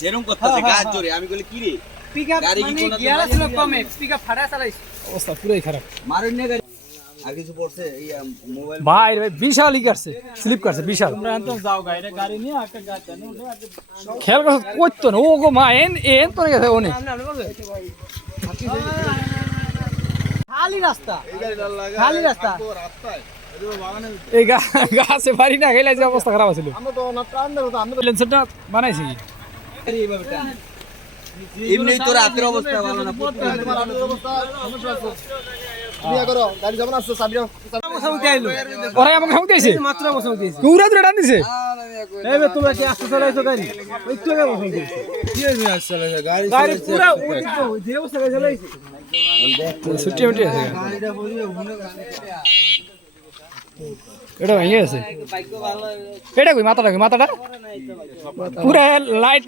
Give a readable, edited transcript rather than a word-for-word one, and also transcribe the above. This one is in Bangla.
যেরকম করতেছে গাছ জোরে আমি কইলে কি রে পিকআপ মানে গিয়ার ছিল কমে পিকআপ ফাটা চালাইছ অবস্থা পুরোই খারাপ। মারুন না গাড়ি আর কিছু পড়ছে এই মোবাইল ভাই বিশাল ই কাটছে, স্লিপ কাটছে বিশাল। তোমরা তো যাও গাড়ি গাড়ি নিয়ে একটা গাছ জানো খেয়াল করছ করতো না ও গো মা এন এন তো গেছে ওনে খালি রাস্তা খালি রাস্তা এই গাছে বাড়ি না গেলে যে অবস্থা খারাপ ছিল। আমরা তো না প্রাণ দেব তো আমরা লেন্সারটা বানাইছি এইভাবে টান এমনি তো রাতের অবস্থা ভালো না তোমার আলোর অবস্থা সমস্যা আছে তুমি করো গাড়ি যাবেন আসছে সাবিরা বসাউতে আইলো ওরা আমাকে হুক দিয়েছে মাত্র বসাউতে দিয়েছে পুরা দূরে টান দিছে। এই বে তোমরা কি আসতে চালাইছো গাড়ি একটু আগে বসাউতে দিয়েছে কি হইছে আসলে গাড়ি গাড়ি পুরো ওই যে অবস্থা চালাইছে ছুটি ছুটি আছে গাড়িটা বলিয়ে হুনে এটা ভেঙে গেছে। এটা কই মাথাটা পুরা লাইট